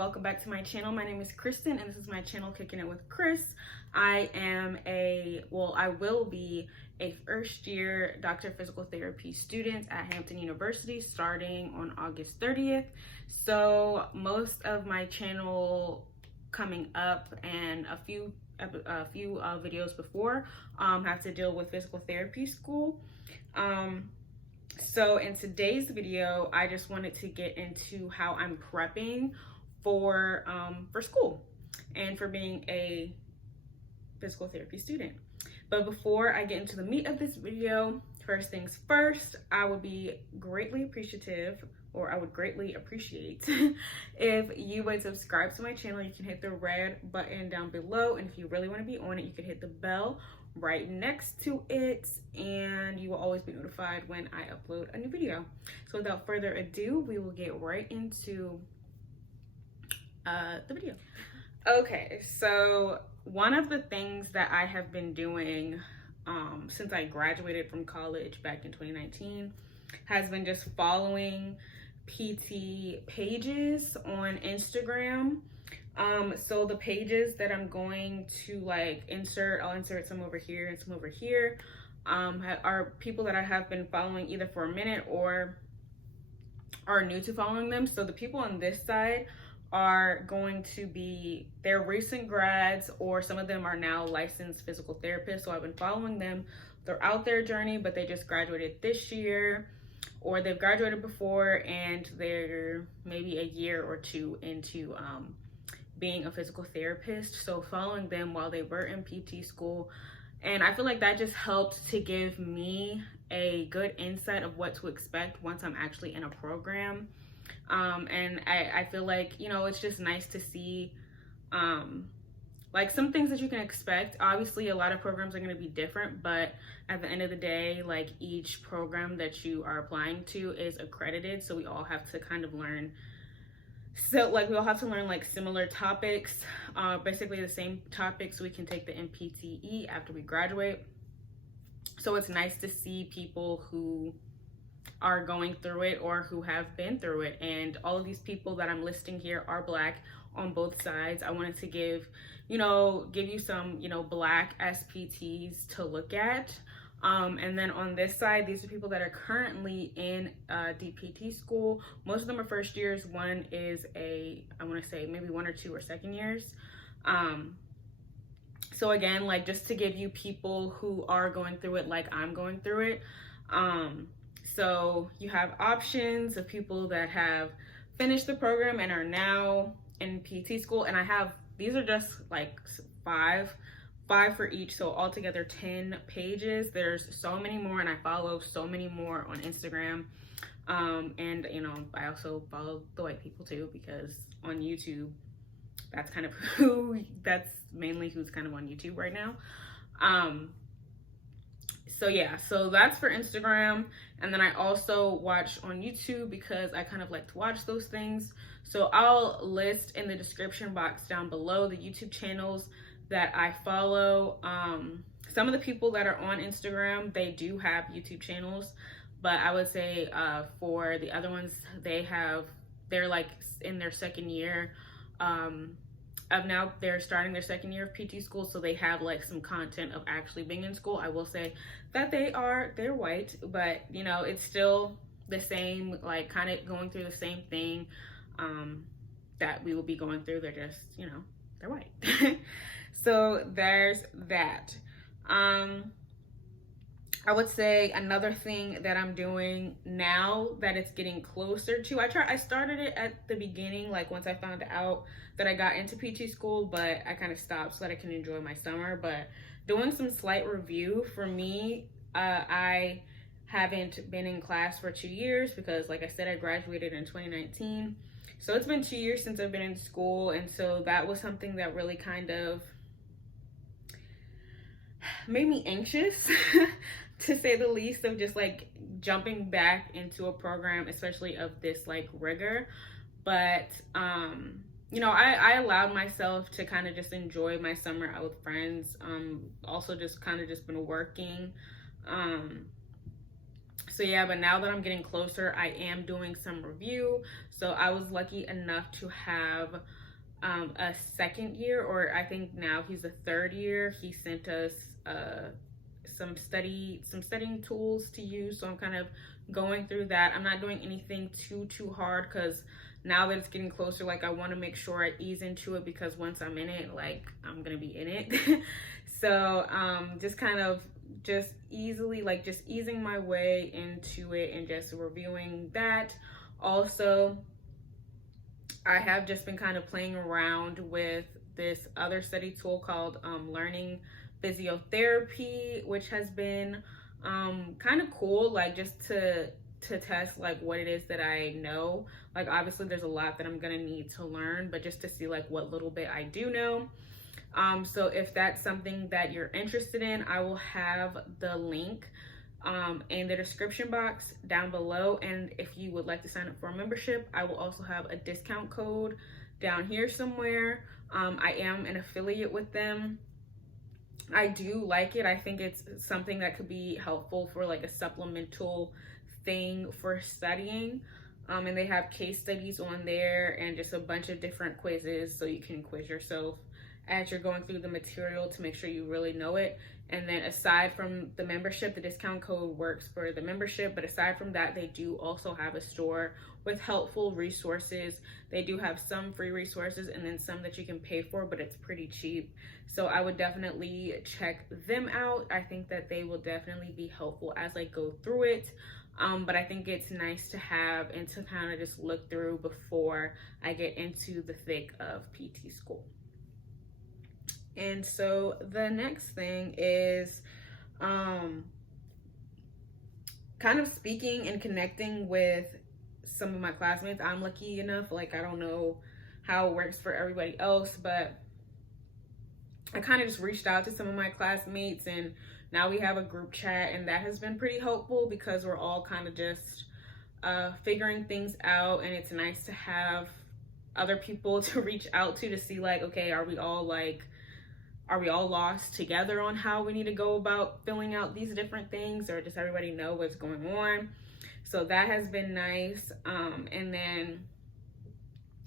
welcome back to my channel. My name is Khristin and this is my channel Kicking It with Chris. I will be a first year Doctor of Physical Therapy student at Hampton University starting on August 30th. So most of my channel coming up and a few videos before have to deal with physical therapy school. So in today's video, I just wanted to get into how I'm prepping for school and for being a physical therapy student. But before I get into the meat of this video, first things first, I would greatly appreciate if you would subscribe to my channel. You can hit the red button down below, and if you really want to be on it, you can hit the bell right next to it, and you will always be notified when I upload a new video. So without further ado, we will get right into the video. Okay, so one of the things that I have been doing since I graduated from college back in 2019 has been just following PT pages on Instagram. So the pages that I'm going to I'll insert some over here and some over here, are people that I have been following either for a minute or are new to following them. So the people on this side are going to be their recent grads, or some of them are now licensed physical therapists. So I've been following them throughout their journey, but they just graduated this year, or they've graduated before and they're maybe a year or two into being a physical therapist. So following them while they were in PT school, and I feel like that just helped to give me a good insight of what to expect once I'm actually in a program. And I feel like, it's just nice to see some things that you can expect. Obviously a lot of programs are going to be different, but at the end of the day, each program that you are applying to is accredited, so we all have to kind of learn. So we all have to learn similar topics, basically the same topics. We can take the MPTE after we graduate. So it's nice to see people who are going through it or who have been through it. And all of these people that I'm listing here are Black on both sides. I wanted to give you some, Black SPTs to look at. And then on this side, these are people that are currently in DPT school. Most of them are first years. One is I want to say maybe 1 or 2 or second years. So again, just to give you people who are going through it like I'm going through it. So you have options of people that have finished the program and are now in PT school. And these are just five for each, so altogether 10 pages. There's so many more, and I follow so many more on Instagram. And I also follow the white people too, because on YouTube, that's kind of mainly who's kind of on YouTube right now. So yeah, so that's for Instagram. And then I also watch on YouTube because I kind of like to watch those things. So I'll list in the description box down below the YouTube channels that I follow. Some of the people that are on Instagram, they do have YouTube channels, but I would say for the other ones, they're in their second year they're starting their second year of PT school, so they have some content of actually being in school. I will say that they're white, but it's still the same, kind of going through the same thing that we will be going through. They're just, they're white. So there's that. I would say another thing that I'm doing now that it's getting closer to, I started it at the beginning, once I found out that I got into PT school, but I kind of stopped so that I can enjoy my summer. But doing some slight review for me, I haven't been in class for 2 years because, like I said, I graduated in 2019. So it's been 2 years since I've been in school, and so that was something that really kind of made me anxious to say the least, of just jumping back into a program, especially of this rigor. But I allowed myself to kind of just enjoy my summer out with friends. Also just kind of just been working. So yeah, but now that I'm getting closer, I am doing some review. So I was lucky enough to have a second year, or I think now he's a third year. He sent us some studying tools to use. So I'm kind of going through that. I'm not doing anything too hard, because now that it's getting closer, like, I want to make sure I ease into it, because once I'm in it, like, I'm gonna be in it. So just kind of just easily, like, just easing my way into it and just reviewing that. Also, I have just been kind of playing around with this other study tool called Learning Physiotherapy, which has been kind of cool, like, just to test like what it is that I know. Like, obviously there's a lot that I'm gonna need to learn, but just to see like what little bit I do know. So if that's something that you're interested in, I will have the link in the description box down below. And if you would like to sign up for a membership, I will also have a discount code down here somewhere. I am an affiliate with them. I do like it. I think it's something that could be helpful for like a supplemental thing for studying. And they have case studies on there and just a bunch of different quizzes, so you can quiz yourself as you're going through the material to make sure you really know it. And then aside from the membership, the discount code works for the membership, but aside from that, they do also have a store with helpful resources. They do have some free resources and then some that you can pay for, but it's pretty cheap. So I would definitely check them out. I think that they will definitely be helpful as I go through it. But I think it's nice to have and to kind of just look through before I get into the thick of PT school. And so the next thing is kind of speaking and connecting with some of my classmates. I'm lucky enough, like, I don't know how it works for everybody else, but I kind of just reached out to some of my classmates, and now we have a group chat, and that has been pretty helpful because we're all kind of just figuring things out. And it's nice to have other people to reach out to see like, okay, are we all lost together on how we need to go about filling out these different things, or does everybody know what's going on? So that has been nice. And then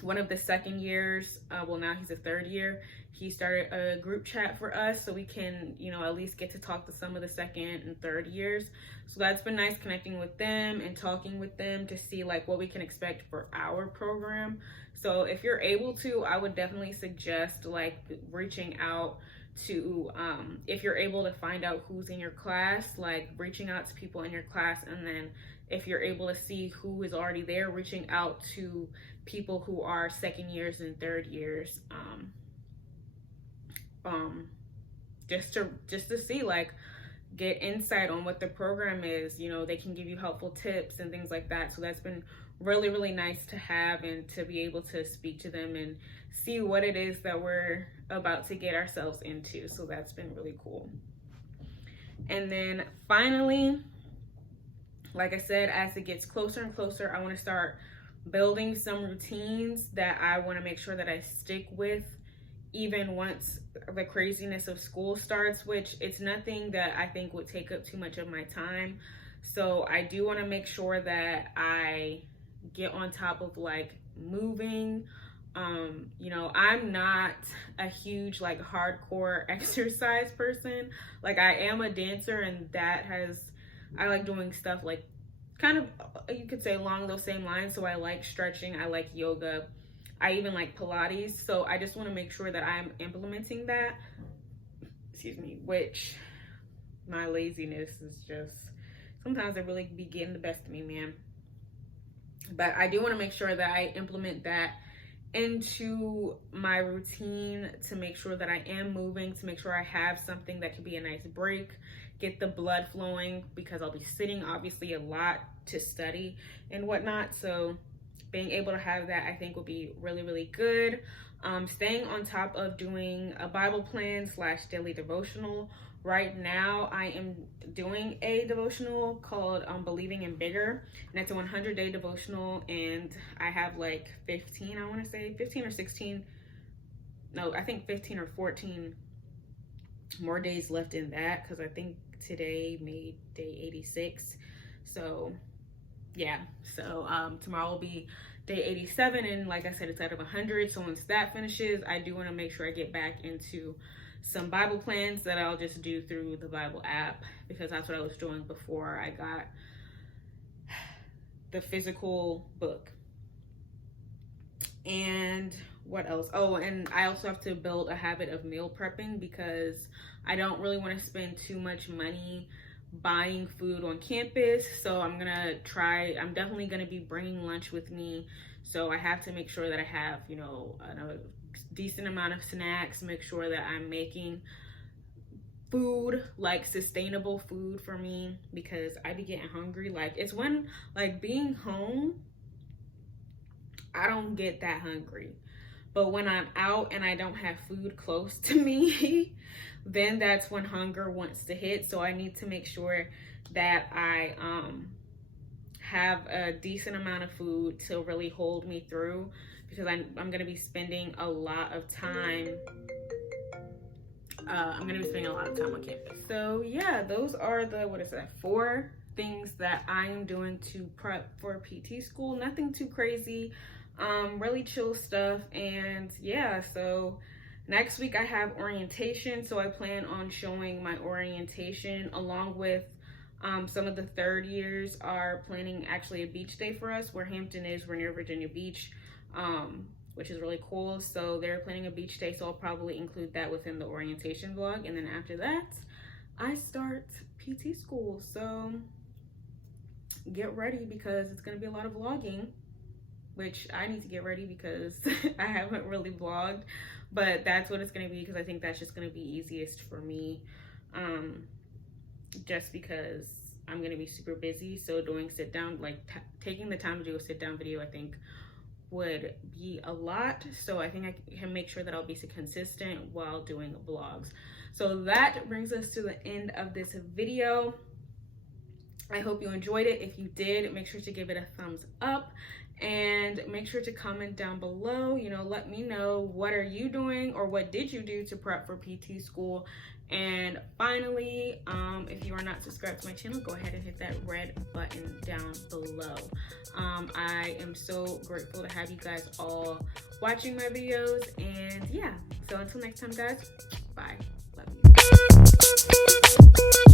one of the second years, well, now he's a third year, he started a group chat for us so we can, you know, at least get to talk to some of the second and third years. So that's been nice, connecting with them and talking with them to see like what we can expect for our program. So if you're able to, I would definitely suggest like reaching out to, if you're able to find out who's in your class, like reaching out to people in your class. And then if you're able to see who is already there, reaching out to people who are second years and third years, just to see, like, get insight on what the program is. You know, they can give you helpful tips and things like that. So that's been really, really nice to have, and to be able to speak to them and see what it is that we're about to get ourselves into. So that's been really cool. And then finally, like I said, as it gets closer and closer, I want to start building some routines that I want to make sure that I stick with even once the craziness of school starts, which it's nothing that I think would take up too much of my time. So I do want to make sure that I get on top of like moving. You know, I'm not a huge like hardcore exercise person. Like, I am a dancer, and I like doing stuff like kind of, you could say, along those same lines. So I like stretching, I like yoga, I even like Pilates. So I just want to make sure that I'm implementing that, which my laziness is just, sometimes it really be getting the best of me, man. But I do want to make sure that I implement that into my routine, to make sure that I am moving, to make sure I have something that could be a nice break, get the blood flowing, because I'll be sitting obviously a lot to study and whatnot. So being able to have that, I think, will be really, really good. Staying on top of doing a Bible plan / daily devotional. Right now, I am doing a devotional called Believing in Bigger, and it's a 100-day devotional, and I have like 15 or 16, no, I think 15 or 14 more days left in that, because I think today made day 86. So yeah, so tomorrow will be day 87, and like I said, it's out of 100. So once that finishes, I do want to make sure I get back into some Bible plans that I'll just do through the Bible app, because that's what I was doing before I got the physical book. And what else? Oh, and I also have to build a habit of meal prepping, because I don't really want to spend too much money buying food on campus. So I'm definitely gonna be bringing lunch with me. So I have to make sure that I have, you know, a decent amount of snacks, make sure that I'm making food, like sustainable food for me, because I be getting hungry. Like, it's when, like, being home, I don't get that hungry. But when I'm out and I don't have food close to me, then that's when hunger wants to hit. So I need to make sure that I have a decent amount of food to really hold me through, because I'm going to be spending a lot of time. I'm going to be spending a lot of time on campus. So yeah, those are the, 4 things that I am doing to prep for PT school. Nothing too crazy. Really chill stuff. And yeah, so next week I have orientation, so I plan on showing my orientation, along with some of the third years are planning actually a beach day for us. Where Hampton is, we're near Virginia Beach, which is really cool. So they're planning a beach day, so I'll probably include that within the orientation vlog. And then after that, I start PT school. So get ready, because it's gonna be a lot of vlogging, which I need to get ready because I haven't really vlogged, but that's what it's gonna be, because I think that's just gonna be easiest for me, just because I'm gonna be super busy. So doing sit down, like taking the time to do a sit down video, I think would be a lot. So I think I can make sure that I'll be consistent while doing vlogs. So that brings us to the end of this video. I hope you enjoyed it. If you did, make sure to give it a thumbs up, and make sure to comment down below. You know, let me know, what are you doing, or what did you do to prep for PT school? And finally, if you are not subscribed to my channel, go ahead and hit that red button down below. I am so grateful to have you guys all watching my videos. And yeah, so until next time, guys, bye. Love you.